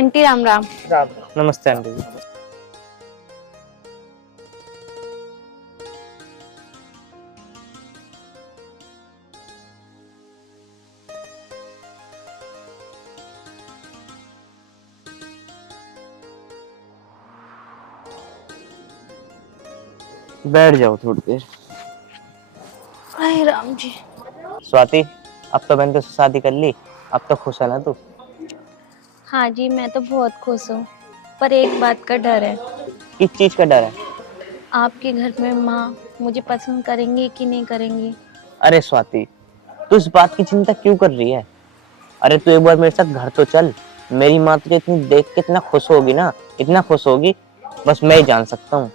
Aunty Ram Ram. Ram. नमस्ते aunty जी। बैठ जाओ थोड़ी देर। हाय राम जी। स्वाति, अब तो मैंने तुझसे शादी कर ली, अब तो खुश है ना तू? हाँ जी, मैं तो बहुत खुश हूँ, पर एक बात का डर है। किस चीज का डर है? आपके घर में माँ मुझे पसंद करेंगी कि नहीं करेंगी? अरे स्वाति, तू इस बात की चिंता क्यों कर रही है? अरे तू एक बार मेरे साथ घर तो चल। मेरी माँ तुझे इतनी देख के इतना खुश होगी ना, इतना खुश होगी, बस मैं ही जान सकता हूँ।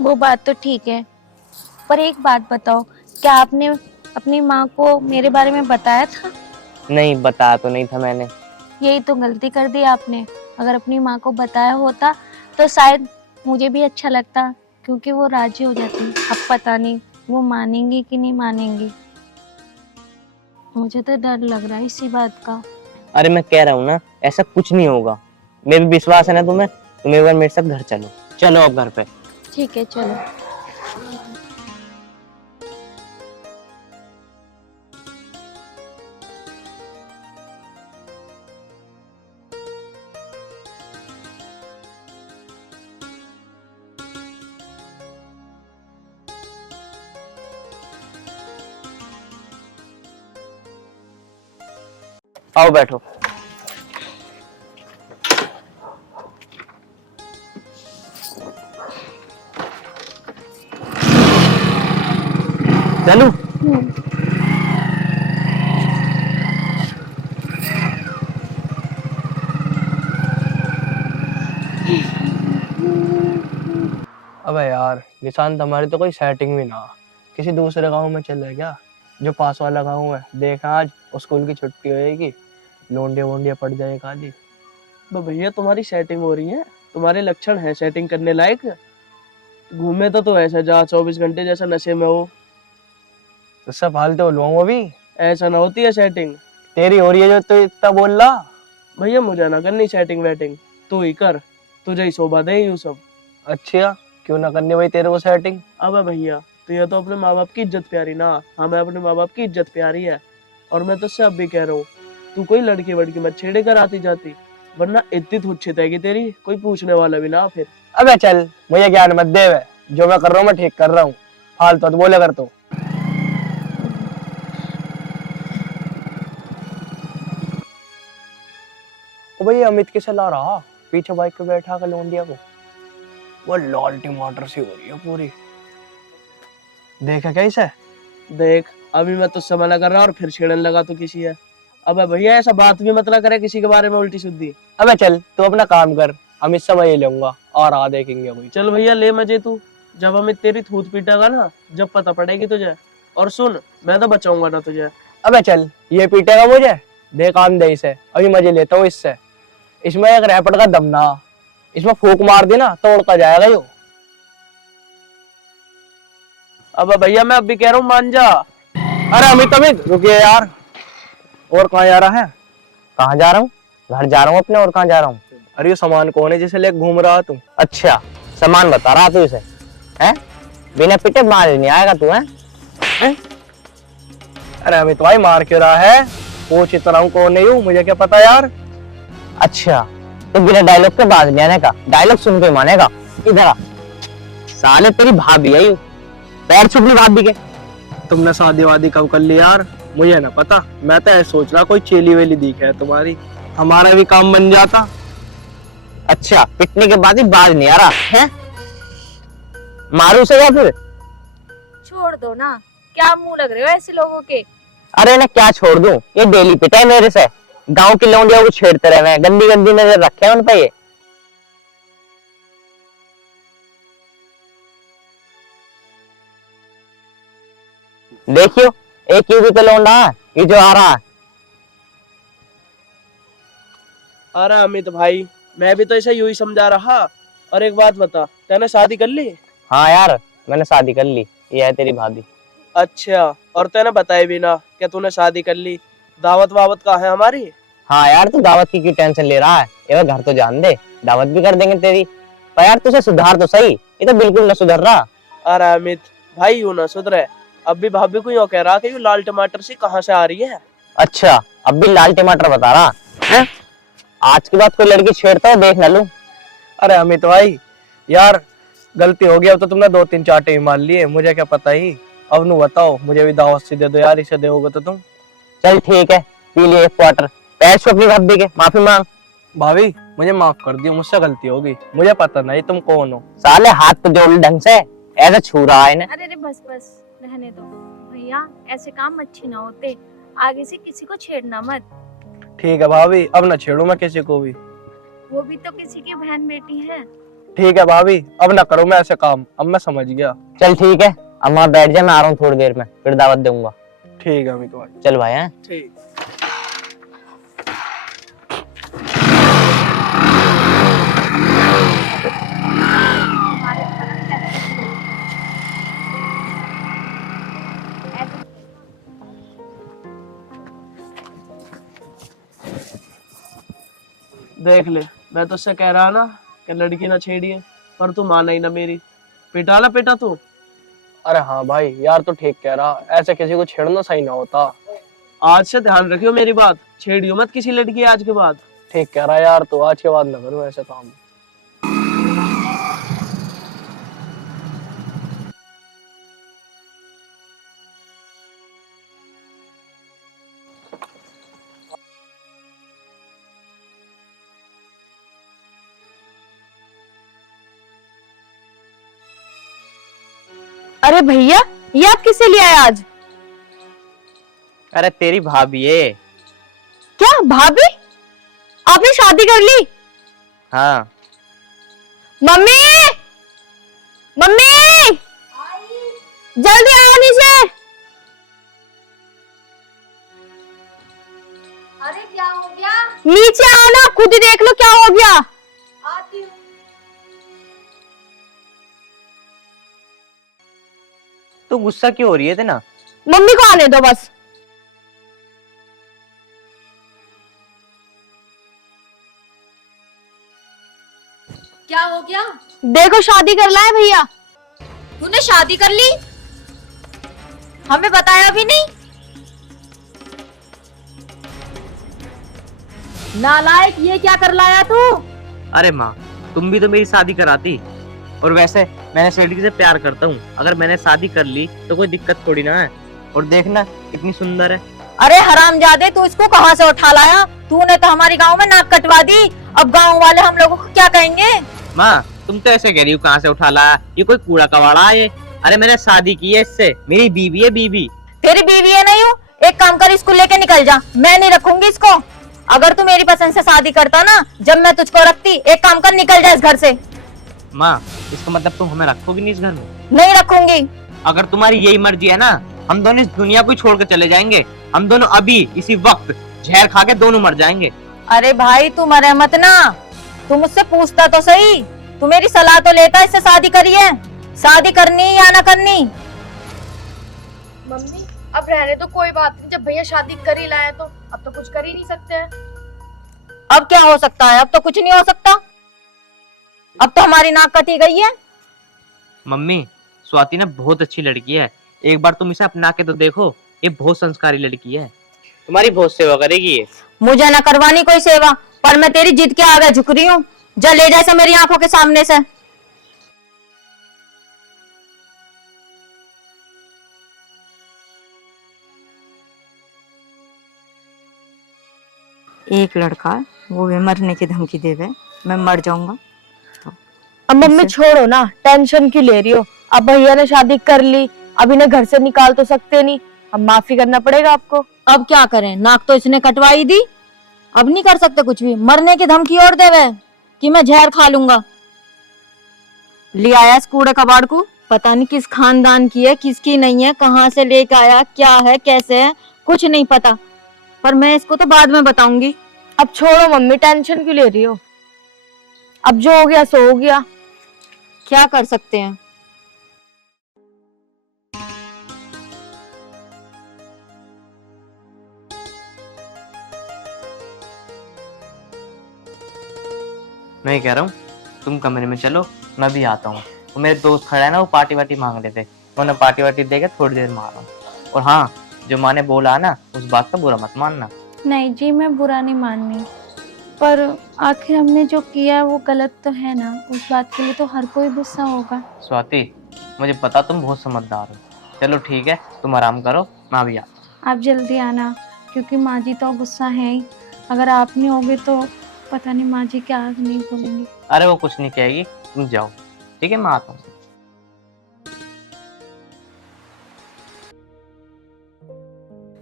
वो बात तो ठीक है, पर एक बात बताओ, क्या आपने अपनी माँ को मेरे बारे में बताया था? नहीं, बताया तो नहीं था मैंने। यही तो गलती कर दी आपने। अगर अपनी माँ को बताया होता तो शायद मुझे भी अच्छा लगता, क्योंकि वो राजी हो जाती। अब पता नहीं वो मानेंगी कि नहीं मानेंगी। मुझे तो डर लग रहा है इसी बात का। अरे मैं कह रहा हूँ ना, ऐसा कुछ नहीं होगा। मेरे भी विश्वास है ना तुम्हें, तुम एक बार मेरे साथ घर चलो। चलो अब घर पे। ठीक है, चलो। आओ बैठो। चलो। अबे यार निशांत, हमारी तो कोई सेटिंग भी ना। किसी दूसरे गांव में चले क्या? जो पास वाला गांव है, देख आज स्कूल की छुट्टी होएगी, लोंडिया वोंडिया पड़ जाए खाली। भैया तुम्हारी सेटिंग हो रही है, तुम्हारे लक्षण है सेटिंग करने लायक। घूमे तो ऐसा जहाँ 24 घंटे जैसा नशे में हो। तो सब फालतू बोलवाऊं अभी? ऐसा ना होती है सेटिंग। तेरी हो रही है जो तू इतना बोल रहा। भैया मुझे ना करनी सेटिंग वेटिंग, तू ही कर, तुझे ही शोभा दे यू सब। अच्छा, क्यों ना करनी भाई तेरे को सेटिंग? अब भैया तो ये तो अपने माँ बाप की इज्जत प्यारी ना, हमें अपने माँ बाप की इज्जत प्यारी है। और मैं तुझसे अब भी कह रहा हूँ, तू कोई लड़की वड़की मत छेड़े कर आती जाती, वरना इतनी तुच्छित है तेरी, कोई पूछने वाला भी ना फिर। अबे चल, मुझे ज्ञान मत दे बे। जो मैं कर रहा हूँ मैं ठीक कर रहा हूँ, फालतू तो बोले कर। तो भाई अमित किसे ला रहा पीछे बाइक पे बैठा कर लोंडिया को? वो लाल टमाटर सी हो रही है पूरी। देखा कैसे? देख, अभी मैं तुझसे मना कर रहा और फिर छेड़ने लगा तो किसी है। अबे भैया ऐसा बात भी मत ना करे किसी के बारे में उल्टी सीधी। अबे चल तू अपना काम कर, अमित से मैं ये लूंगा और आ देखेंगे भाई। चल भैया ले मजे तू, जब हमें तेरी थूत पीटेगा ना, जब पता पड़ेगी तुझे। और सुन, मैं तो बचाऊंगा ना तुझे। अबे चल, ये पीटेगा मुझे, देख आन दे इसे, अभी मजे लेता हूँ इससे। इसमें एक रैपट का दम ना, इसमें फूक मार देना तोड़ता जाएगा यो। अब भैया मैं अब भी कह रहा हूँ मान जा। अरे अमित अमित रुकिए यार। और कहाँ जा रहा है? कहाँ जा रहा हूँ? घर जा रहा हूँ अपने, और कहाँ जा रहा हूँ? अरे ये सामान कौन है जिसे लेकर घूम रहा तू? अच्छा, सामान बता रहा तू इसे? हैं? बिना पिटे मार नहीं आएगा तू? हैं? अरे अमित भाई मार क्यों रहा है? पूछ इतना हूँ कौन है यू, मुझे क्या पता यार। अच्छा, तो बिना डायलॉग के बाज नहीं आने का, डायलॉग सुन के मानेगा। इधर आ साले, तेरी भाभी है यू, पैर छुपनी भाभी के। तुमने शादी वादी कब कर ली यार? मुझे ना पता, मैं तो ऐसे सोच रहा कोई चेली वेली दिखे है तुम्हारी, हमारा भी काम बन जाता। अच्छा, पिटने के बाद ही बाज नहीं आ रहा है? मारू से या फिर? छोड़ दो ना, क्या मुंह लग रहे हो ऐसे लोगों के। अरे ना क्या छोड़ दूं, ये डेली पिटा है मेरे से। गांव की लौंडिया को छेड़ते रहे, गंदी गंदी नजर रखे हैं उन पे ये। देखियो, एक ये भी तो लौंडा है, ये जो आ रहा है। अरे अमित भाई, मैं भी तो ऐसा यूं ही समझा रहा। और एक बात बता, तैने शादी कर ली? हाँ यार, मैंने शादी कर ली, ये है तेरी भाभी। अच्छा, और तैने बताया भी ना कि तूने शादी कर ली। दावत वावत कहाँ है हमारी? हाँ यार, तू दावत की टेंशन ले रहा है? ये घर तो जान दे, दावत भी कर देंगे तेरी। पर यार तुझे सुधार तो सही, ये तो बिल्कुल न सुधर रहा। अरे अमित भाई, यूं ना सुधरे। अब भी भाभी को यूं कह रहा कि यूं लाल टमाटर सी कहाँ से आ रही है। अच्छा, अब भी लाल टमाटर बता रहा है? आज के बाद कोई लड़की छेड़ता हो देख न लूं। अरे अमित भाई यार, गलती हो गई। अब तो तुमने 2-3 चाटे ही मान लिए, मुझे क्या पता ही। अब नु बताओ, मुझे भी दावत सी दे दो यार, इसे दोगे तो तुम। चल ठीक है, पी लिए एक क्वार्टर। पैर छू अपनी भाभी के, माफी मांग। भाभी मुझे माफ कर दियो, मुझसे गलती होगी। मुझे पता नहीं तुम कौन हो। साले हाथ तो जोड़ ढंग से, ऐसे छू रहा है इन्हें। अरे अरे बस बस, रहने दो भैया, ऐसे काम अच्छे ना होते। आगे से किसी को छेड़ना मत। ठीक है भाभी, अब ना छेड़ू मैं किसी को भी। वो भी तो किसी की बहन बेटी है। ठीक है भाभी, अब ना करो मैं ऐसे काम। अब मैं समझ गया। चल ठीक है, अब वहां बैठ जा, मैं आ रहा हूँ थोड़ी देर में, फिर दावत दूंगा। ठीक है अमित भाई। चल भाई। हैं ठीक। देख ले, मैं तो उससे कह रहा ना कि लड़की ना छेड़िए, पर तू माना ही ना मेरी। पिटा ला बेटा तू। अरे हाँ भाई यार, तो ठीक कह रहा। ऐसे किसी को छेड़ना सही ना होता। आज से ध्यान रखियो मेरी बात, छेड़ियो मत किसी लड़की आज के बाद। ठीक कह रहा यार, तो आज के बाद ना करूँ ऐसे काम। अरे भैया, ये आप किसे ले आए आज? अरे तेरी भाभी है। क्या भाभी? आपने शादी कर ली? हाँ। मम्मी, मम्मी, जल्दी आओ नीचे। अरे क्या हो गया? नीचे आओ ना, खुद ही देख लो क्या हो गया। आती हूँ। तू गुस्सा क्यों हो रही है इतना? मम्मी को आने दो बस। क्या हो गया? देखो शादी कर ला है भैया। तूने शादी कर ली? हमें बताया भी नहीं। नालायक, ये क्या कर लाया तू? अरे माँ, तुम भी तो मेरी शादी कराती। और वैसे मैंने इस लड़की से प्यार करता हूँ, अगर मैंने शादी कर ली तो कोई दिक्कत थोड़ी ना है। और देखना कितनी सुंदर है। अरे हरामजादे, तू इसको कहाँ से उठा लाया? तूने तो हमारी गांव में नाक कटवा दी। अब गांव वाले हम लोगों को क्या कहेंगे? माँ, तुम तो ऐसे कह रही हो कहाँ से उठा लाया, ये कोई कूड़ा कबाड़ा है ये। अरे मैंने शादी की है इससे, मेरी बीवी है बीवी। तेरी बीवी है नहीं हूँ? एक काम कर, इसको लेके निकल जा। मैं नहीं रखूंगी इसको। अगर तू मेरी पसंद से शादी करता ना, जब मैं तुझको रखती। एक काम कर, निकल जा इस घर से। माँ, इसका मतलब तुम हमें रखोगी नहीं इस घर में? नहीं रखूंगी। अगर तुम्हारी यही मर्जी है ना, हम दोनों इस दुनिया को ही छोड़ कर चले जाएंगे। हम दोनों अभी इसी वक्त जहर खा के दोनों मर जाएंगे। अरे भाई, तू मरे मत ना। तू मुझसे पूछता तो सही, तू मेरी सलाह तो लेता। इससे शादी करी है, शादी करनी या ना करनी? मम्मी अब रहने तो, कोई बात नहीं। जब भैया शादी कर ही लाए तो अब तो कुछ कर ही नहीं सकते हैं। अब क्या हो सकता है? अब तो कुछ नहीं हो सकता। अब तो हमारी नाक कटी गई है। मम्मी, स्वाति ना बहुत अच्छी लड़की है, एक बार तुम इसे अपना के तो देखो। ये बहुत संस्कारी लड़की है, तुम्हारी बहुत सेवा करेगी ये। मुझे ना करवानी कोई सेवा, पर मैं तेरी जिद के आगे झुक रही हूँ। जा ले जा इसे मेरी आंखों के सामने से। एक लड़का, वो भी मरने की धमकी देवे, मैं मर जाऊंगा। अब मम्मी छोड़ो ना, टेंशन क्यों ले रही हो? अब भैया ने शादी कर ली, अब इन्हें घर से निकाल तो सकते नहीं। अब माफी करना पड़ेगा आपको। अब क्या करें? नाक तो इसने कटवाई दी, अब नहीं कर सकते कुछ भी। मरने की धमकी और देवे कि मैं जहर खा लूंगा। ले आया इस कूड़े कबाड़ को, पता नहीं किस खानदान की है किसकी नहीं है, कहाँ से लेके आया, क्या है कैसे है, कुछ नहीं पता। पर मैं इसको तो बाद में बताऊंगी। अब छोड़ो मम्मी, टेंशन क्यों ले रही हो? अब जो हो गया सो हो गया। क्या कर सकते हैं। मैं ये कह रहा हूँ तुम कमरे में चलो, मैं भी आता हूँ। वो मेरे दोस्त खड़ा है ना, वो पार्टी वार्टी मांग रहे थे, मैं उन्हें पार्टी वार्टी देकर थोड़ी देर में आ रहा हूँ। और हाँ, जो माँ ने बोला ना उस बात का बुरा मत मानना। नहीं जी, मैं बुरा नहीं माननी, पर आखिर हमने जो किया है वो गलत तो है ना, उस बात के लिए तो हर कोई गुस्सा होगा। स्वाति, मुझे पता तुम बहुत समझदार हो। चलो ठीक है, तुम आराम करो, मैं भी आता हूँ। आप जल्दी आना, क्योंकि माँ जी तो गुस्सा है ही। अगर आप नहीं होगे तो पता नहीं माँ जी क्या नहीं बोलेंगी। अरे वो कुछ नहीं कहेगी, तुम जाओ। ठीक है, मैं आता हूँ।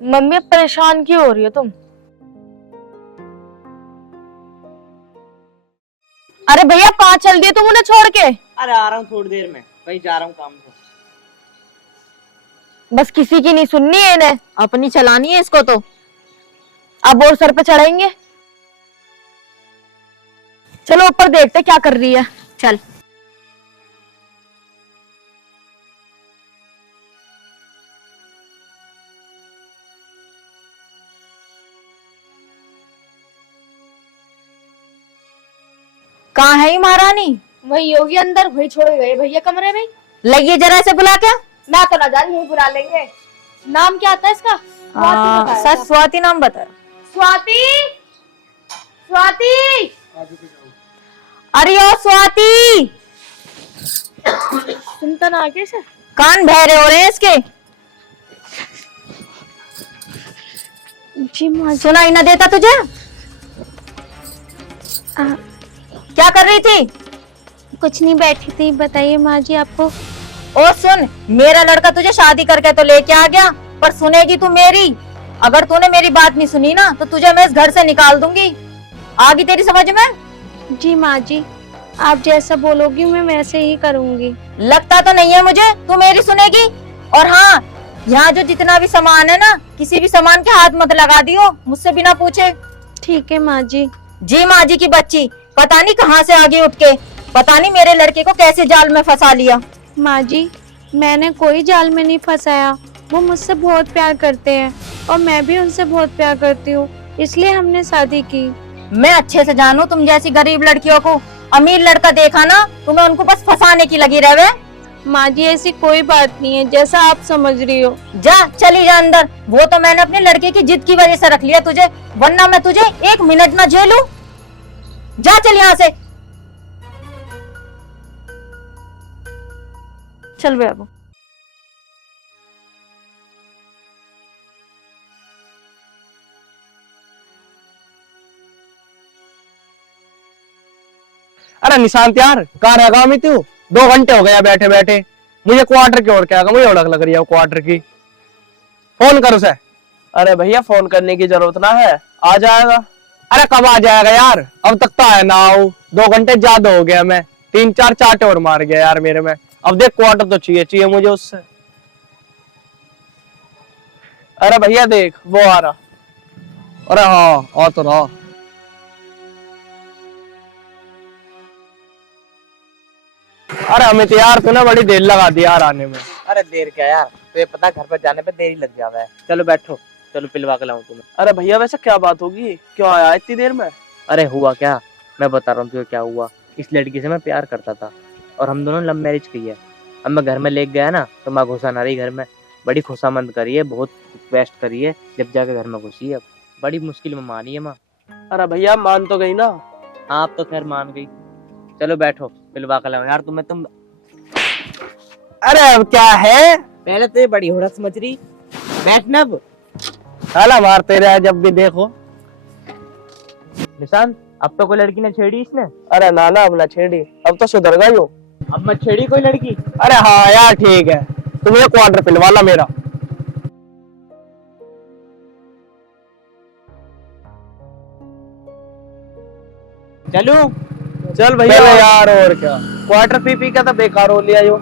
मम्मी अब परेशान क्यों हो रही हो तुम? अरे भैया कहाँ चल दिए तुम उन्हें छोड़ के? अरे आ रहा हूँ थोड़ी देर में, कहीं जा रहा हूँ काम से। बस किसी की नहीं सुननी है इन्हें, अपनी चलानी है इसको तो। अब और सर पे चढ़ाएंगे। चलो ऊपर देखते क्या कर रही है। चल। कहाँ है ये महारानी? वही होगी अंदर, वही छोड़ गए भैया कमरे में। लगिए जरा से बुला क्या। मैं तो ना जान, यही बुला लेंगे। नाम क्या आता है इसका? स्वाति बताया सच था। स्वाति नाम बता। स्वाति, स्वाति। अरे ओ स्वाति, सुनता ना आगे से। कान बहरे हो रहे हैं इसके। जी माँ जी। सुनाई ना देता तुझे? क्या कर रही थी? कुछ नहीं, बैठी थी। बताइए माँ जी आपको। ओ सुन, मेरा लड़का तुझे शादी करके तो लेके आ गया, पर सुनेगी तू मेरी? अगर तूने मेरी बात नहीं सुनी ना तो तुझे मैं इस घर से निकाल दूंगी। आ गई तेरी समझ में? जी माँ जी, आप जैसा बोलोगी मैं वैसे ही करूँगी। लगता तो नहीं है मुझे तू मेरी सुनेगी। और हाँ, यहाँ जो जितना भी सामान है ना, किसी भी सामान के हाथ मत लगा दियो मुझसे बिना पूछे। ठीक है माँ जी। जी माँ जी की बच्ची, पता नहीं कहाँ से आगे उठ के, पता नहीं मेरे लड़के को कैसे जाल में फंसा लिया। माँ जी, मैंने कोई जाल में नहीं फंसाया। वो मुझसे बहुत प्यार करते हैं और मैं भी उनसे बहुत प्यार करती हूँ, इसलिए हमने शादी की। मैं अच्छे से जानू तुम जैसी गरीब लड़कियों को। अमीर लड़का देखा ना तुम्हें उनको बस फंसाने की लगी रहे। माँ जी ऐसी कोई बात नहीं है, जैसा आप समझ रही हो। जा चली जा अंदर। वो तो मैंने अपने लड़के की जिद की वजह से रख लिया तुझे, वरना मैं तुझे एक मिनट ना झेलूं। जा चल यहाँ से। चल बे अब। अरे निशांत यार, कहाँ रह गया मैं? तू 2 घंटे हो गया बैठे बैठे। मुझे क्वार्टर की ओर क्या, मुझे ओळख लग रही है क्वार्टर की। फोन कर उसे। अरे भैया फोन करने की जरूरत ना है, आ जाएगा। अरे कब आ जाएगा यार, अब तक तो आया ना आओ। 2 घंटे ज्यादा हो गया, मैं 3-4 चाटे और मार गया यार मेरे में। अब देख क्वार्टर तो चाहिए चाहिए मुझे उससे। अरे भैया देख वो आ रहा। अरे हाँ, आ तो रहा। अरे अमित यार, तूने बड़ी देर लगा दी यार आने में। अरे देर क्या यार, तो ये पता घर पर जाने पे देर ही लग जाता है। चलो बैठो, चलो पिलवा के लाऊं तुम्हें। अरे भैया वैसे क्या बात होगी, क्यों आया इतनी देर में? अरे हुआ क्या, मैं बता रहा हूँ तुझे क्या हुआ। इस लड़की से मैं प्यार करता था और हम दोनों लव मैरिज की है। अब मैं घर में लेके गया ना तो माँ घुसा ना रही घर में। बड़ी खुशामंद करी है, बहुत रिक्वेस्ट करी है, जब जाके घर में घुसी है। अब बड़ी मुश्किल में मानी है माँ। अरे भैया मान तो गई ना। हाँ अब तो खैर मान गई। चलो बैठो, पिलवा के लाऊं यार तुम्हें। तुम अरे अब क्या है, पहले तो ये बड़ी होड़ा समझ रही, बैठना अब। साला मारते रहे जब भी देखो। निशांत, अब तो कोई लड़की ने छेड़ी इसने? अरे नाना अब ना छेड़ी, अब तो सुधर गई हो। अब मत छेड़ी कोई लड़की। अरे हाँ यार ठीक है, तुम्हें क्वार्टर पिलवाना मेरा। चलूं? चल भैया चलो यार, और क्या। क्वार्टर पी पी का तो बेकार हो लिया यो।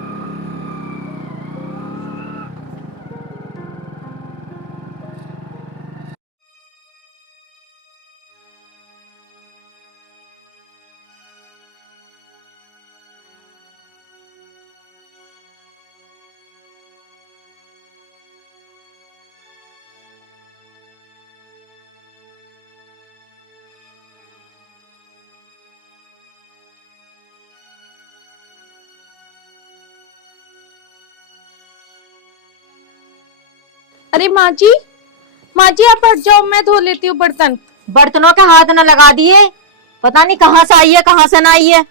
अरे माँ जी आप हट जाओ, मैं धो लेती हूँ बर्तन। बर्तनों के हाथ न लगा दिए, पता नहीं कहाँ से आई है कहाँ से ना आई है।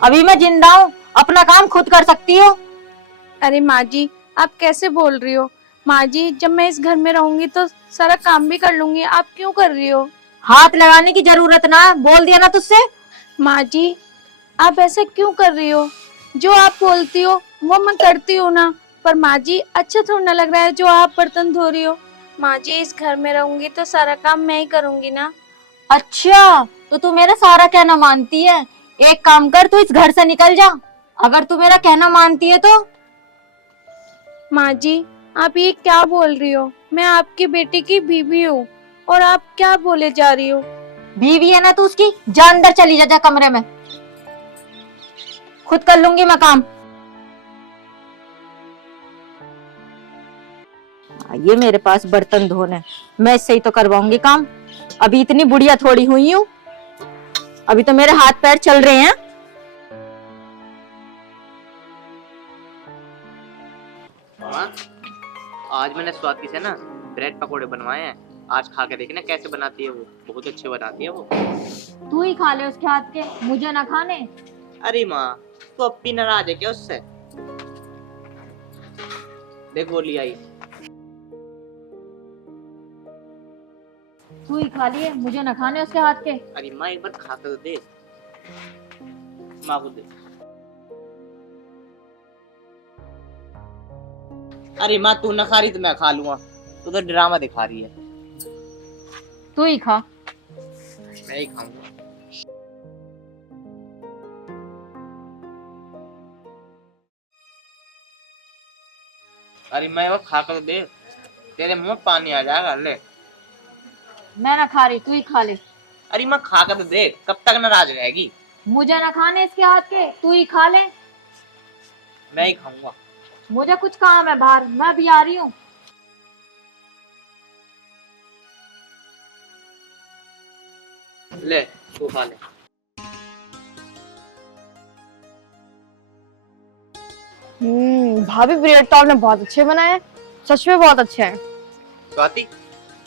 अभी मैं जिंदा हूँ, अपना काम खुद कर सकती हो। अरे माँ जी आप कैसे बोल रही हो? माँ जी जब मैं इस घर में रहूंगी तो सारा काम भी कर लूंगी, आप क्यों कर रही हो? हाथ लगाने की जरूरत ना है, बोल दिया ना तुझसे। माँ जी आप ऐसा क्यों कर रही हो? जो आप बोलती हो वो मैं करती हूँ ना। पर माँ जी अच्छा थोड़ा ना लग रहा है जो आप बर्तन धो रही हो। माँ जी इस घर में रहूंगी तो सारा काम मैं ही करूंगी ना। अच्छा तो तू मेरा सारा कहना मानती है। एक काम कर, तू इस घर से निकल जा, अगर तू मेरा कहना मानती है तो। माँ जी आप ये क्या बोल रही हो? मैं आपकी बेटी की बीवी हूँ और आप क्या बोले जा रही हो? बीवी है ना तू उसकी, जा अंदर चली जा, जा कमरे में, खुद कर लूंगी मैं काम। ये मेरे पास बर्तन धोने, मैं इससे ही तो करवाऊंगी काम। अभी इतनी बुढ़िया थोड़ी हुई हूँ, अभी तो मेरे हाथ पैर चल रहे हैं। मामा, आज मैंने स्वाति से ना ब्रेड पकोड़े बनवाए हैं, आज खा के देखना कैसे बनाती है वो, बहुत अच्छे बनाती है वो। तू ही खा ले उसके हाथ के, मुझे ना खाने। अरे माँ तो अब भी नाराज है क्या उससे? देख वो ले आई। तू ही खा लिए, मुझे ना खाने उसके हाथ के। अरे माँ एक बार खा कर दे, माँ को दे। अरे माँ तू ना खा रही तो मैं खा लूंगा, तू तो ड्रामा दिखा रही है। तू ही खा। मैं ही खाऊंगा। अरे मैं वो खा कर दे, तेरे मुंह में पानी आ जाएगा। ले। मैं ना खा रही, तू ही खा ले। अरे मैं खा कर दे, कब तक नाराज रहेगी? मुझे ना खाने इसके हाथ के, तू ही खा ले। मैं ही खाऊंगा। मुझे कुछ काम है बाहर, मैं भी आ रही हूँ। ले तू खा ले। भाभी ब्रेड तो आपने बहुत अच्छे बनाए हैं, सच में बहुत अच्छे हैं। स्वाति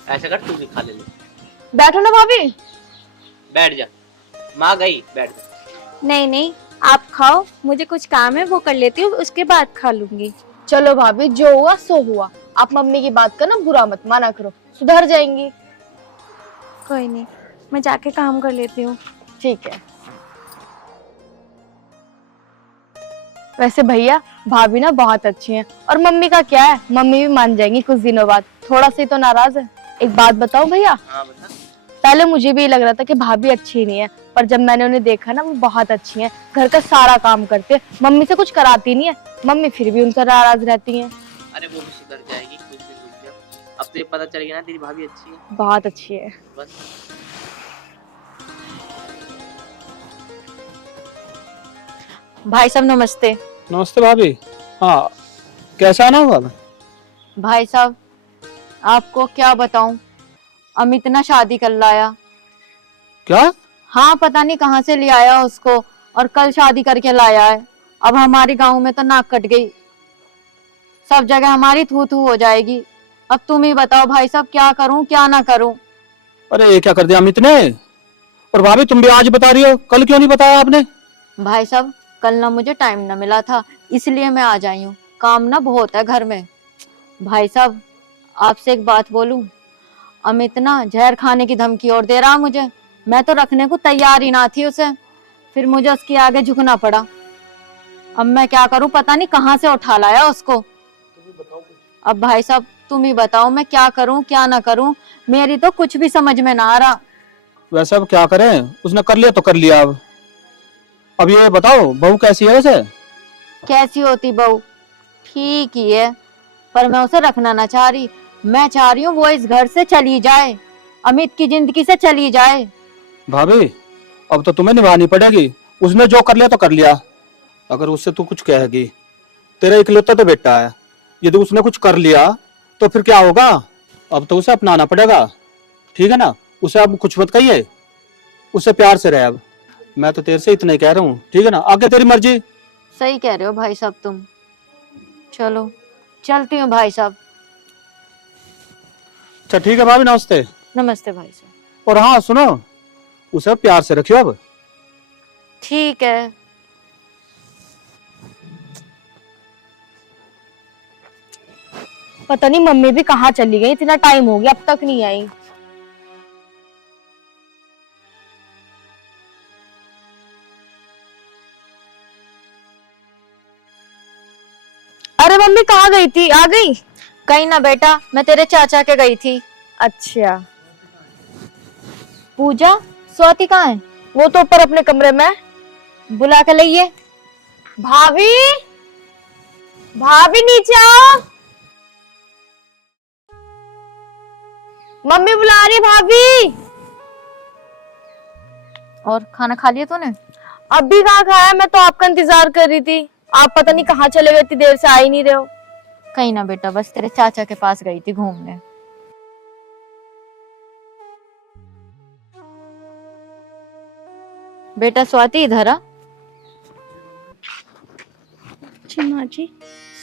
ऐसा कर, तू भी खा ले। बैठो ना भाभी। बैठ जा, माँ गई, बैठ जा। नहीं आप खाओ, मुझे कुछ काम है वो कर लेती हूँ, उसके बाद खा लूंगी। चलो भाभी, जो हुआ सो हुआ। आप मम्मी की बात का ना बुरा मत माना करो, सुधर जाएंगी। कोई नहीं, मैं जाके काम कर लेती हूँ। ठीक है। वैसे भैया भाभी ना बहुत अच्छी हैं, और मम्मी का क्या है, मम्मी भी मान जाएंगी कुछ दिनों बाद। थोड़ा सा ही तो नाराज है। एक बात बताओ भैया, हाँ बता। पहले मुझे भी लग रहा था कि भाभी अच्छी नहीं है, पर जब मैंने उन्हें देखा ना वो बहुत अच्छी हैं, घर का सारा काम करते हैं, मम्मी से कुछ कराती नहीं है, मम्मी फिर भी उनसे नाराज रहती हैं। अरे वो भी सुधर जाएगी, कुछ दिन रुक जा। अब तो ये पता चल गया ना तेरी भाभी अच्छी है। बहुत अच्छी है। बस। भाई साहब नमस्ते। नमस्ते भाभी। हाँ, कैसा आना हुआ? भाई साहब आपको क्या बताऊं, अमित ना शादी कर लाया। क्या? हाँ पता नहीं कहाँ से ले आया उसको, और कल शादी करके लाया है। अब हमारे गांव में तो नाक कट गई, सब जगह हमारी थू थू हो जाएगी। अब तुम ही बताओ भाई साहब, क्या करूं क्या ना करूं। अरे ये क्या कर दिया अमित ने? और भाभी तुम भी आज बता रही हो, कल क्यों नहीं बताया आपने? भाई साहब कल ना मुझे टाइम ना मिला था, इसलिए मैं आ जाई हूँ, काम ना बहुत है घर में। भाई साहब आपसे एक बात बोलूं, अमित ना जहर खाने की धमकी और दे रहा मुझे। मैं तो रखने को तैयार ही ना थी उसे, फिर मुझे उसके आगे झुकना पड़ा। अब मैं क्या करूं, पता नहीं कहाँ से उठा लाया उसको। अब भाई साहब तुम ही बताओ, मैं क्या करूं क्या ना करूं, मेरी तो कुछ भी समझ में ना आ रहा। वैसे अब क्या करें, उसने कर लिया तो कर लिया। अब ये बताओ बहू कैसी है वैसे? कैसी होती बहू, ठीक ही है, पर मैं उसे रखना ना चाह रही। मैं चाह रही हूँ वो इस घर से चली जाए, अमित की जिंदगी से चली जाए। भाभी अब तो तुम्हें निभानी पड़ेगी, उसने जो कर लिया तो कर लिया। अगर उससे तू कुछ कहेगी, तेरा इकलौता तो बेटा है, यदि उसने कुछ कर लिया तो फिर क्या होगा? अब तो उसे अपनाना पड़ेगा, ठीक है ना? उसे अब कुछ मत कहिए, उससे प्यार से रहे। अब मैं तो तेरे से इतना ही कह रहा हूँ, ठीक है ना? आगे तेरी मर्जी। सही कह रहे हो भाई साहब तुम। चलो चलती हूँ भाई साहब, अच्छा ठीक है भाभी, नमस्ते। नमस्ते भाई साहब। और हाँ सुनो, उसे प्यार से रखियो अब। ठीक है। पता नहीं मम्मी भी कहाँ चली गई, इतना टाइम हो गया अब तक नहीं आई। अरे मम्मी कहाँ गई थी, आ गई? कहीं ना बेटा, मैं तेरे चाचा के गई थी। अच्छा। पूजा, स्वाति कहाँ है? वो तो ऊपर अपने कमरे में। बुला के लाइए। भाभी, भाभी नीचे आओ। मम्मी बुला रही भाभी। और खाना खा लिया तूने? अभी कहाँ खाया, मैं तो आपका इंतजार कर रही थी। आप पता नहीं कहाँ चले गए, इतनी देर से आ ही नहीं रहे हो। कहीं ना बेटा, बस तेरे चाचा के पास गई थी घूमने। बेटा स्वाति इधर आ। जी माँ जी।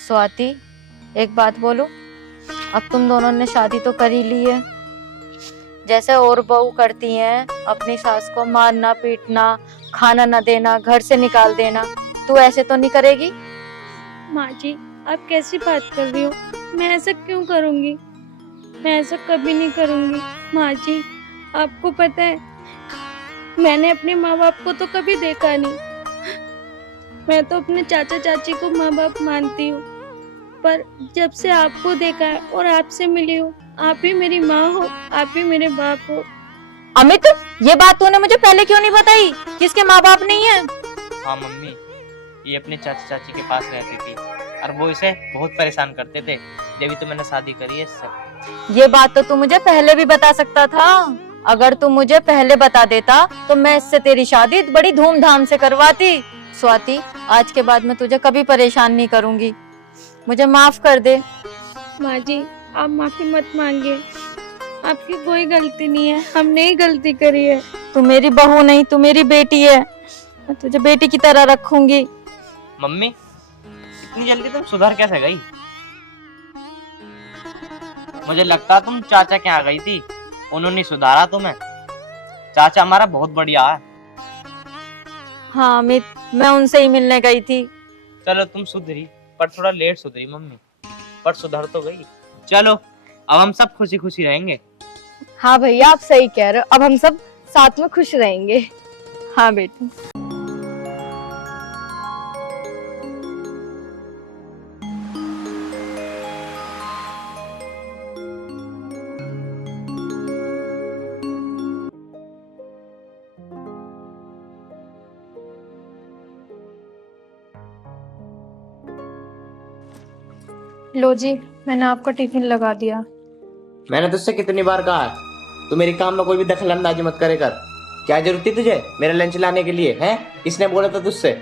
स्वाति, एक बात बोलो, अब तुम दोनों ने शादी तो कर ही ली है। जैसे और बहू करती हैं, अपनी सास को मारना पीटना, खाना न देना, घर से निकाल देना, तू ऐसे तो नहीं करेगी? माँ जी, आप कैसी बात कर रही हो? मैं ऐसा क्यों करूँगी? मैं ऐसा कभी नहीं करूँगी। माँ जी, आपको पता है, मैंने अपने माँ बाप को तो कभी देखा नहीं। मैं तो अपने चाचा चाची को माँ बाप मानती हूँ, पर जब से आपको देखा है और आपसे मिली हूँ, आप ही मेरी माँ हो, आप ही मेरे बाप हो। अमित, ये बात तूने मुझे पहले क्यों नहीं बताई कि इसके माँ बाप नहीं है? हाँ मम्मी, ये अपने चाचा चाची के पास रहती थी और वो इसे बहुत परेशान करते थे, जब तो मैंने शादी करी है इससे। ये बात तो तू मुझे पहले भी बता सकता था। अगर तू मुझे पहले बता देता तो मैं इससे तेरी शादी बड़ी धूमधाम से करवाती। स्वाति, आज के बाद मैं तुझे कभी परेशान नहीं करूंगी, मुझे माफ कर दे। माँ जी, आप माफी मत मांगिए, आपकी कोई गलती नहीं है, हमने ही गलती करी है। तू मेरी बहू नहीं, तू मेरी बेटी है, मैं तुझे बेटी की तरह रखूंगी। मम्मी, इतनी जल्दी तुम सुधर कैसे गई? मुझे लगता तुम चाचा के यहाँ गई थी, उन्होंने सुधारा तुम्हें। चाचा हमारा बहुत बढ़िया है। हाँ अमित, मैं उनसे ही मिलने गई थी। चलो तुम सुधरी, पर थोड़ा लेट सुधरी मम्मी, पर सुधर तो गई। चलो अब हम सब खुशी खुशी रहेंगे। हाँ भैया, आप सही कह रहे हो, अब हम सब साथ में खुश रहेंगे। हाँ बेटी। लो जी, मैंने आपका टिफिन लगा दिया। मैंने तुझसे कितनी बार कहा है, तू मेरी काम में कोई भी दखल अंदाजी मत करे कर। क्या जरूरत थी तुझे मेरा लंच लाने के लिए? हैं, किसने बोला था तुझसे?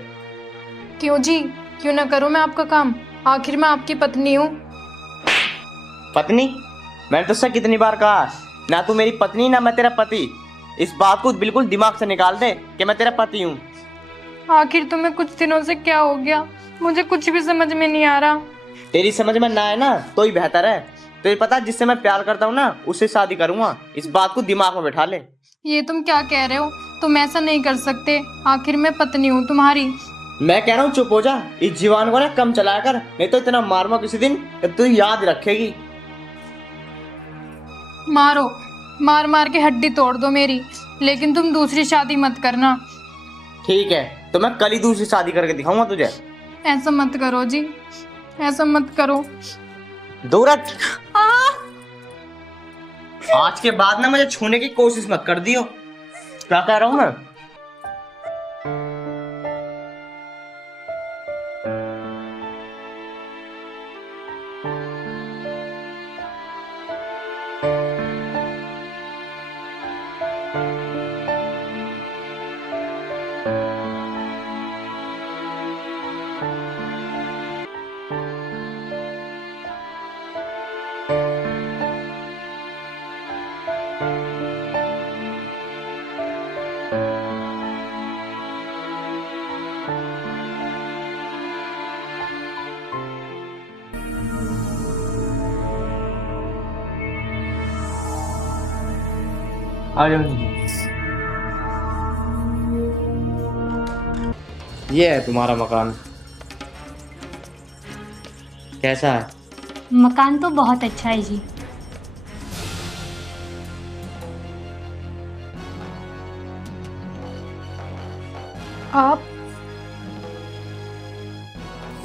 क्यों जी, क्यों ना करूं मैं आपका काम? आखिर मैं आपकी पत्नी हूँ। पत्नी? मैंने तुझसे कितनी बार कहा, ना तू मेरी पत्नी ना मैं तेरा पति। इस बात को बिल्कुल दिमाग से निकाल दे कि मैं तेरा पति हूँ। आखिर तुम्हें कुछ दिनों से क्या हो गया, मुझे कुछ भी समझ में नहीं आ रहा। तेरी समझ में ना आए ना तो ही बेहतर है। तुझे पता है, जिससे मैं प्यार करता हूँ ना, उससे शादी करूंगा। इस बात को दिमाग में बैठा ले। ये तुम क्या कह रहे हो? तुम ऐसा नहीं कर सकते, आखिर मैं पत्नी हूँ तुम्हारी। मैं कह रहा हूँ चुप हो जा। इस जीवन को ना कम चलाया कर, नहीं तो इतना मारूंगा किसी दिन कि तू याद रखेगी। मारो, मार मार के हड्डी तोड़ दो मेरी, लेकिन तुम दूसरी शादी मत करना। ठीक है, तो मैं कल ही दूसरी शादी करके दिखाऊंगा तुझे। ऐसा मत करो जी, ऐसा मत करो। दूर हट। आज के बाद ना मुझे छूने की कोशिश मत कर दियो। क्या कह रहा हूँ मैं? आ जाओ। ये है तुम्हारा मकान, कैसा है? मकान तो बहुत अच्छा है जी। आप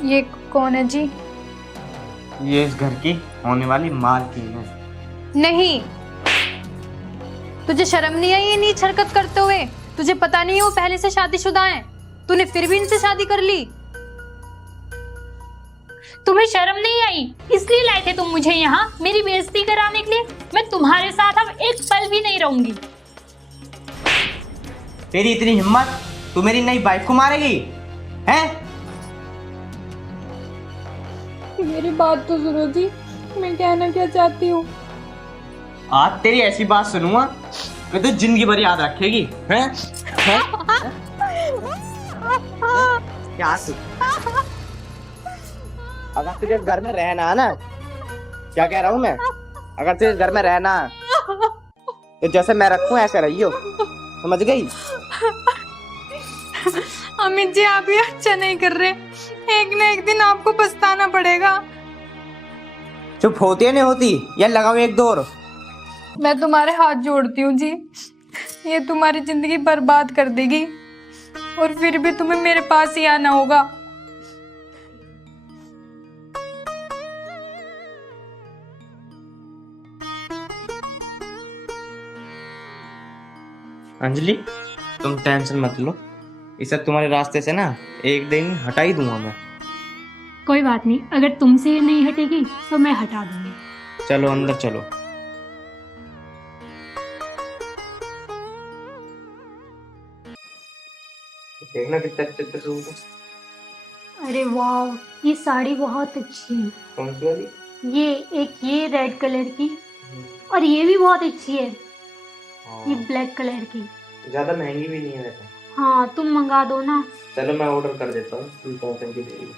ये कौन है जी? ये इस घर की होने वाली मालकिन है। नहीं, तुझे शर्म नहीं आई ये नीच हरकत करते हुए? तुझे पता नहीं है वो पहले से शादीशुदा हैं? तूने फिर भी इनसे शादी कर ली। तुम्हें शर्म नहीं आई? इसलिए लाए थे तुम मुझे यहाँ मेरी बेइज्जती कराने के लिए? मैं तुम्हारे साथ अब एक पल भी नहीं रहूंगी। तेरी इतनी हिम्मत, तू मेरी नई वाइफ को मारेगी हैं? मेरी बात तो सुनो जी, मैं कहना क्या चाहती हूँ। आज तेरी ऐसी बात सुनूंगा कि तू जिंदगी भर याद रखेगी हैं? हैं? क्या अगर तुझे घर में रहना है ना, क्या कह रहा हूँ मैं, अगर तुझे घर में रहना है तो जैसे मैं रखूं ऐसे रहियो, समझ गई? अमित जी, आप ये अच्छा नहीं कर रहे। एक न एक दिन आपको पछताना पड़ेगा। चुप होती है नहीं होती, या लगाओ एक दो और। मैं तुम्हारे हाथ जोड़ती हूँ जी, ये तुम्हारी जिंदगी बर्बाद कर देगी और फिर भी तुम्हें मेरे पास ही आना होगा। अंजलि, तुम टेंशन मत लो, इसे तुम्हारे रास्ते से ना एक दिन हटा ही दूंगा मैं। कोई बात नहीं, अगर तुमसे ये नहीं हटेगी तो मैं हटा दूंगी। चलो अंदर चलो। देखना कितने अच्छे सूट है। अरे वाह, ये साड़ी बहुत अच्छी है। कौन सी वाली? ये रेड कलर की, और ये भी बहुत अच्छी है, ये ब्लैक कलर की। ज्यादा महंगी भी नहीं है वैसे। हाँ, तुम मंगा दो ना। चलो मैं ऑर्डर कर देता हूँ, तुम पहुंचने की देरी।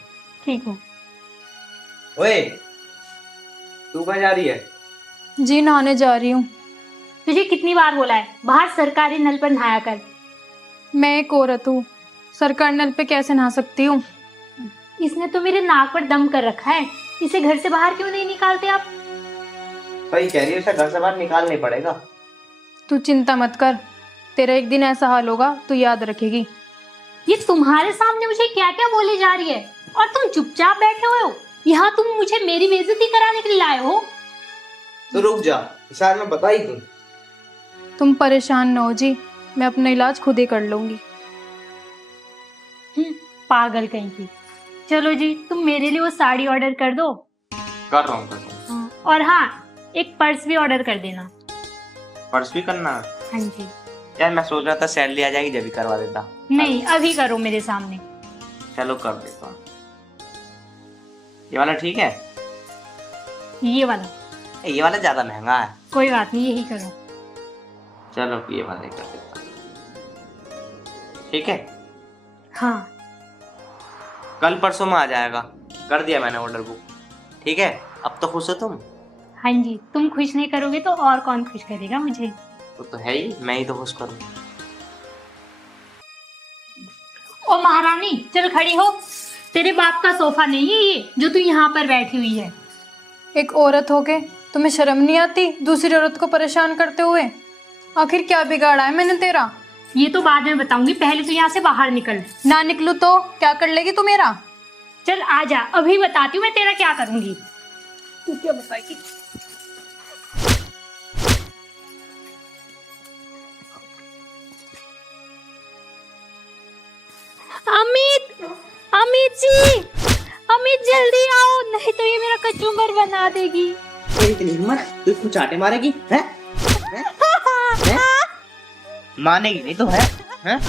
ठीक है। ओए, तू कहाँ जा रही है? जी नहाने जा रही हूँ। तुझे कितनी बार बोला है बाहर सरकारी नल पर नहाया कर। मैं एक औरत हूँ, सरकारी नल पे कैसे नहा सकती हूँ? इसने तो मेरे नाक पर दम कर रखा है, इसे घर से बाहर क्यों नहीं निकालते आप? सही कह रही है, उसे घर से बाहर निकालना पड़ेगा। तू चिंता मत कर, तेरा एक दिन ऐसा हाल होगा तू याद रखेगी। ये तुम्हारे सामने मुझे क्या क्या बोली जा रही है और तुम चुपचाप बैठे हुए हो। यहाँ तुम मुझे मेरी बेइज्जती कराने के लिए लाए हो। तो रुक जा, इशार में बता ही दूं। तुम परेशान न हो जी, मैं अपना इलाज खुद ही कर लूंगी। पागल कहीं की। चलो जी, तुम मेरे लिए वो साड़ी ऑर्डर कर दो। कर रहा हूँ। और हाँ, एक पर्स भी ऑर्डर कर देना। पर्स भी करना? हाँ जी। यार मैं सोच रहा था सैलरी आ जाएगी जब भी करवा देता। नहीं, अभी करो मेरे सामने। चलो कर देता हूँ। ये वाला ठीक है? ये वाला? ये वाला ज्यादा महंगा है। कोई बात नहीं, यही करो। चलो ये वाला ही कर देता हूँ। ठीक है? हाँ। कल परसों में आ जाएगा, कर दिया मैंने ऑर्डर बुक। ठीक है, अब तो खुश हो तुम? हाँ जी, तुम खुश नहीं करोगे तो और कौन खुश करेगा मुझे? तो है ही, मैं ही तो खुश करूँ। ओ महारानी, चल खड़ी हो। तेरे बाप का सोफा नहीं है ये जो तू यहाँ पर बैठी हुई है। एक औरत होके तुम्हें शर्म नहीं आती दूसरी औरत को परेशान करते हुए? आखिर क्या बिगाड़ा है मैंने तेरा? ये तो बाद में बताऊंगी, पहले तो यहाँ से बाहर निकल। ना निकलू तो क्या कर लेगी तू मेरा? चल आजा, अभी बताती हूँ मैं तेरा क्या करूंगी। तू क्या बताएगी? अमित, अमित जी, अमित जल्दी आओ, नहीं तो ये मेरा कचुम्बर बना देगी। तेरी इतनी हिम्मत, तू इसको चाटे मारेगी? हैं? हैं? मानेगी नहीं तो है? हैं?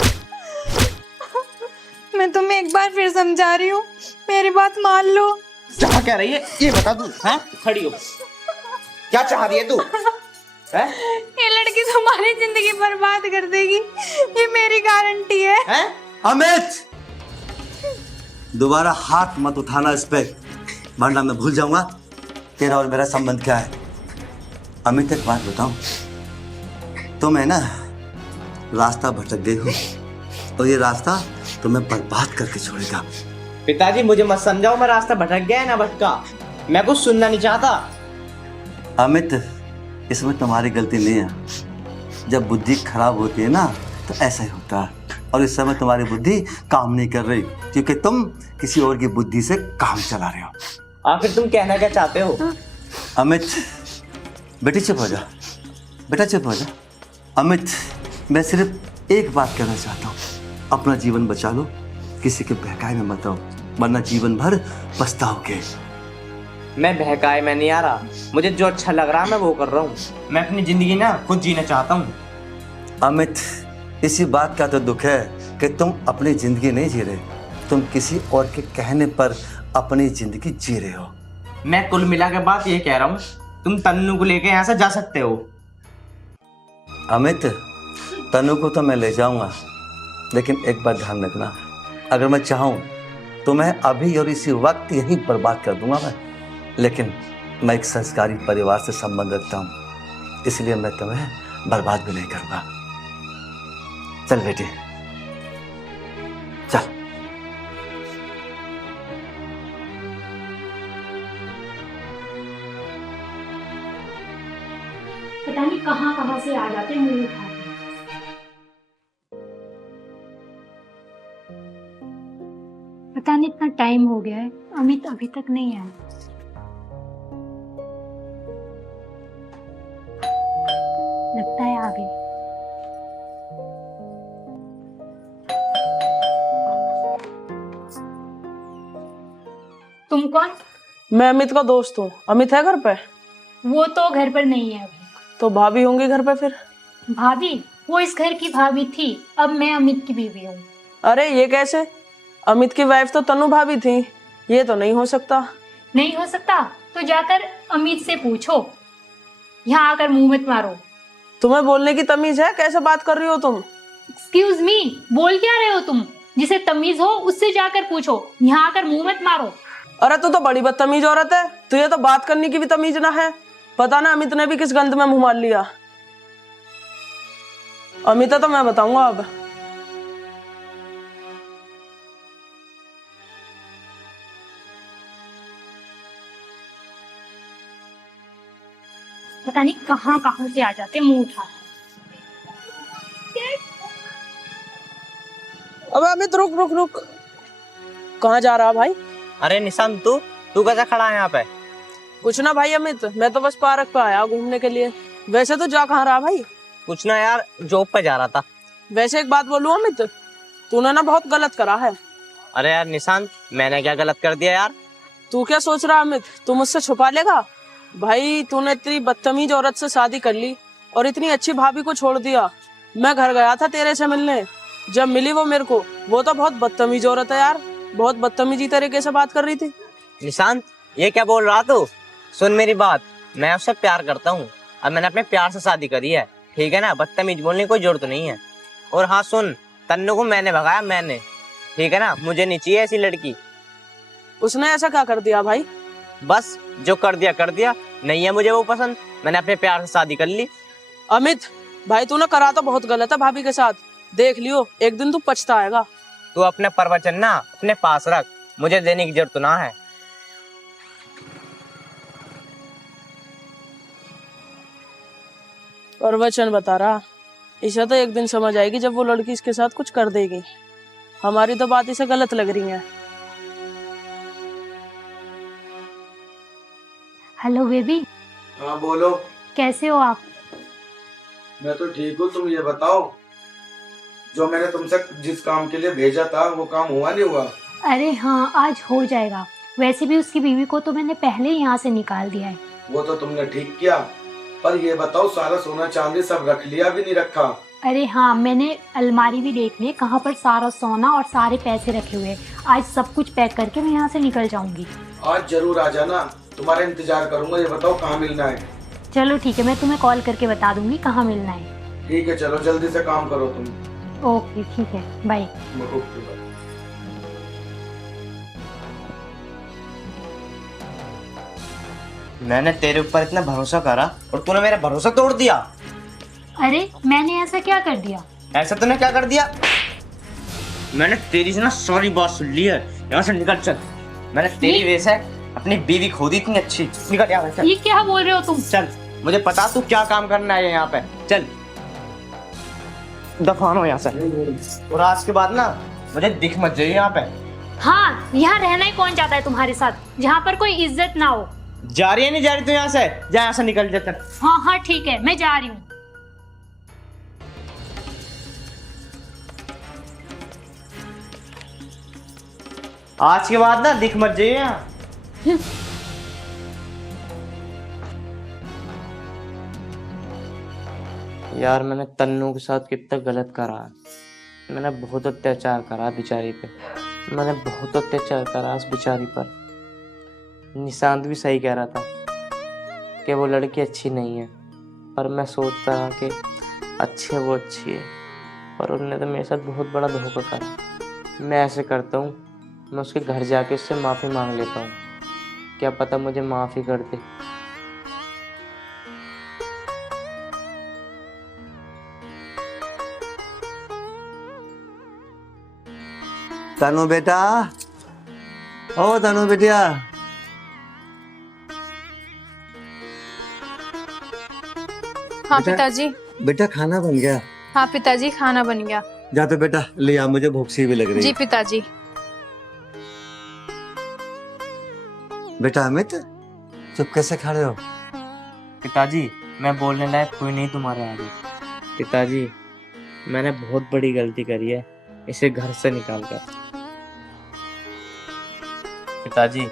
मैं तुम्हें एक बार फिर समझा रही हूँ, मेरी बात मान लो। क्या कह रही है ये बता तू? हैं? खड़ी हो, क्या चाह रही है तू? हैं? ये लड़की तुम्हारी जिंदगी बर्बाद कर देगी, ये मेरी गारंटी है। हैं? अमित, दोबारा हाथ मत उठाना इस पे, वरना मैं भूल जाऊंगा तेरा और मेरा संबंध क्या है। अमित, एक बात बताऊं, तो मैं ना रास्ता भटक गई हूँ और ये रास्ता तुम्हें बर्बाद करके छोड़ेगा। पिताजी मुझे मत समझाओ, मैं रास्ता भटक गया है ना भटका, मैं कुछ सुनना नहीं चाहता। अमित, इसमें तुम्हारी गलती नहीं है। जब बुद्धि खराब होती है ना तो ऐसा ही होता है, और इस समय तुम्हारी बुद्धि काम नहीं कर रही क्योंकि तुम किसी और की बुद्धि से काम चला रहे हो। आखिर तुम कहना क्या चाहते हो? अमित, बेटी चुप हो जा, बेटा चुप हो जा। अमित, मैं सिर्फ एक बात कहना चाहता हूँ, अपना जीवन बचा लो, किसी के बहकाए में मत आओ, वरना जीवन भर पछताओगे। मैं बहकाए में नहीं आ रहा, मुझे जो अच्छा लग रहा है मैं वो कर रहा हूँ। मैं अपनी जिंदगी ना खुद जीना चाहता हूँ। अमित, इसी बात का तो दुख है कि तुम अपनी जिंदगी नहीं जी रहे, तुम किसी और के कहने पर अपनी जिंदगी जी रहे हो। मैं कुल मिला के बात ये कह रहा हूँ, तुम तन्नू को लेके यहाँ से जा सकते हो। अमित, तनु को तो मैं ले जाऊंगा, लेकिन एक बात ध्यान रखना, अगर मैं चाहूँ तो मैं अभी और इसी वक्त यहीं बर्बाद कर दूंगा मैं, लेकिन मैं एक संस्कारी परिवार से संबंध रखता हूँ, इसलिए मैं तुम्हें बर्बाद भी नहीं करूँगा। चल बेटी, चल। पता नहीं कहाँ कहाँ से आ जाते मुंह उठा के। पता नहीं इतना टाइम हो गया है, अमित अभी तक नहीं आया। लगता है आ गई। तुम कौन? मैं अमित का दोस्त हूँ। अमित है घर पे? वो तो घर पर नहीं है अभी। तो भाभी होंगी घर पे फिर? भाभी? वो इस घर की भाभी थी, अब मैं अमित की बीवी हूँ। अरे ये कैसे? अमित की वाइफ तो तनु भाभी थी, ये तो नहीं हो सकता। नहीं हो सकता तो जाकर अमित से पूछो, यहाँ आकर मुंह मत मारो। तुम्हें बोलने की तमीज है? कैसे बात कर रही हो तुम? एक्सक्यूज मी, बोल क्या रहे हो तुम? जिसे तमीज हो उससे जाकर पूछो, यहाँ आकर मुंह मत मारो। अरे तू तो बड़ी बदतमीज औरत है, तुझे तो बात करने की भी तमीज ना है। पता ना अमित ने भी किस गंद में मुंह मार लिया। अमिता तो मैं बताऊंगा अब। पता नहीं कहाँ कहाँ से आ जाते मुंह उठा। अबे अमित रुक रुक रुक, कहाँ जा रहा भाई? अरे निशांत, तू कैसा खड़ा है यहाँ पे? कुछ ना भाई अमित, मैं तो बस पार्क पे आया घूमने के लिए। वैसे तो जा कहाँ रहा भाई? कुछ ना यार, जॉब पे जा रहा था। वैसे एक बात बोलूं अमित, तूने ना बहुत गलत करा है। अरे यार निशांत, मैंने क्या गलत कर दिया यार? तू क्या सोच रहा अमित, तू मुझसे छुपा लेगा? भाई तूने इतनी बदतमीज औरत से शादी कर ली और इतनी अच्छी भाभी को छोड़ दिया। मैं घर गया था तेरे से मिलने, जब मिली वो मेरे को, वो तो बहुत बदतमीज औरत है यार, बहुत बदतमीजी तरीके से बात कर रही थी। निशांत, ये क्या बोल रहा तू? सुन मेरी बात, मैं उससे प्यार करता हूँ, अब मैंने अपने प्यार से शादी करी है, ठीक है ना? बदतमीज बोलने की कोई जरूरत नहीं है। और हाँ सुन, तन्नू को मैंने भगाया, मैंने, ठीक है ना? मुझे नहीं चाहिए ऐसी लड़की। उसने ऐसा क्या कर दिया भाई? बस जो कर दिया, नहीं है मुझे वो पसंद, मैंने अपने प्यार से शादी कर ली। अमित भाई तूने करा तो बहुत गलत है भाभी के साथ, देख लियो एक दिन तू पछताएगा। तू अपने प्रवचन ना अपने पास रख, मुझे देने की जरूरत ना है। प्रवचन बता रहा, इसे तो एक दिन समझ आएगी जब वो लड़की इसके साथ कुछ कर देगी। हमारी तो बात इसे गलत लग रही है। Hello baby. हाँ बोलो। कैसे हो आप? मैं तो ठीक हूँ, तुम ये बताओ, जो मैंने तुमसे जिस काम के लिए भेजा था वो काम हुआ नहीं हुआ? अरे हाँ, आज हो जाएगा। वैसे भी उसकी बीवी को तो मैंने पहले ही यहाँ से निकाल दिया है। वो तो तुमने ठीक किया, पर ये बताओ सारा सोना चांदी सब रख लिया भी नहीं रखा? अरे हाँ, मैंने अलमारी भी देख ली, कहाँ पर सारा सोना और सारे पैसे रखे हुए। आज सब कुछ पैक करके मैं यहाँ से निकल जाऊंगी। आज जरूर आ जाना, तुम्हारा इंतजार करूंगा। ये बताओ कहाँ मिलना है? चलो ठीक है, मैं तुम्हें कॉल करके बता दूंगी कहाँ मिलना है। ठीक है, चलो जल्दी से काम करो तुम। ओके ठीक है, बाय। मैंने तेरे ऊपर इतना भरोसा करा और तूने मेरा भरोसा तोड़ दिया। अरे मैंने ऐसा क्या कर दिया? ऐसा तूने क्या कर दिया? मैंने तेरी से ना सारी बात सुन ली है, यहाँ से निकल चल। मैंने तेरी वजह से अपनी बीवी खो दी इतनी अच्छी। निकल यहाँ से। ये क्या बोल रहे हो तुम? चल, मुझे पता तू क्या काम करना है यहाँ पे। चल दफा हो यहाँ से। और आज के बाद ना मुझे दिख मत जाइए यहाँ पे। हाँ, यहाँ रहना ही कौन चाहता है तुम्हारे साथ, जहाँ पर कोई इज्जत ना हो। जा रही है नहीं जा रही तू यहाँ से? जा यहाँ से, निकल जा। चल हाँ हाँ ठीक है, मैं जा रही हूँ। आज के बाद ना दिख मत जाइए यहाँ। यार मैंने तन्नू के साथ कितना गलत करा। मैंने बहुत अत्याचार करा बेचारी पे। मैंने बहुत अत्याचार करा उस बेचारी पर। निशांत भी सही कह रहा था कि वो लड़की अच्छी नहीं है, पर मैं सोचता रहा कि अच्छी है वो अच्छी है, पर उन्होंने तो मेरे साथ बहुत बड़ा धोखा करा। मैं ऐसे करता हूँ, मैं उसके घर जाके उससे माफ़ी मांग लेता हूँ, क्या पता मुझे माफ़ी कर दे। तनु बेटा, ओ तनु बेटिया, हाँ पिताजी। बेटा खाना बन गया। हाँ पिताजी, खाना बन गया। जा तो बेटा ले आ, मुझे भूख सी भी लग रही जी है। पिताजी। बेटा अमित, चुप कैसे खड़े हो? पिताजी मैं बोलने लायक कोई नहीं तुम्हारे आगे। पिताजी मैंने बहुत बड़ी गलती करी है इसे घर से निकाल कर। पिताजी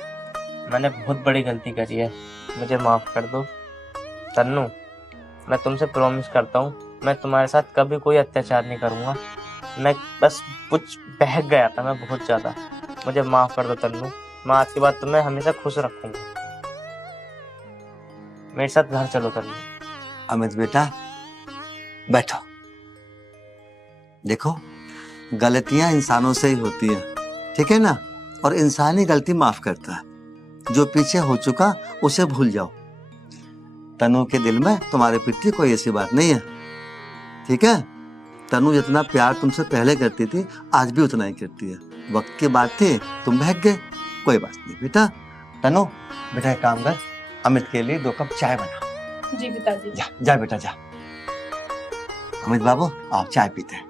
मैंने बहुत बड़ी गलती करी है, मुझे माफ़ कर दो। तन्नू मैं तुमसे प्रॉमिस करता हूँ मैं तुम्हारे साथ कभी कोई अत्याचार नहीं करूँगा। मैं बस कुछ बहक गया था मैं बहुत ज़्यादा, मुझे माफ़ कर दो तन्नू। मैं आज के बाद तुम्हें हमेशा खुश रखूँगा। मेरे साथ घर चलो तन्नू। अमित बेटा बैठो। देखो गलतियां इंसानों से ही होती हैं, ठीक है ना? और इंसान ही गलती माफ करता है। जो पीछे हो चुका उसे भूल जाओ। तनु के दिल में तुम्हारे प्रति कोई ऐसी बात नहीं है, ठीक है? तनु जितना प्यार तुमसे पहले करती थी आज भी उतना ही करती है। वक्त की बात थी, तुम बहक गए, कोई बात नहीं बेटा। तनु बेटा एक काम कर, अमित के लिए 2 कप चाय बना। जी पिताजी। जा जा बेटा जा। अमित बाबू आओ चाय पीते हैं।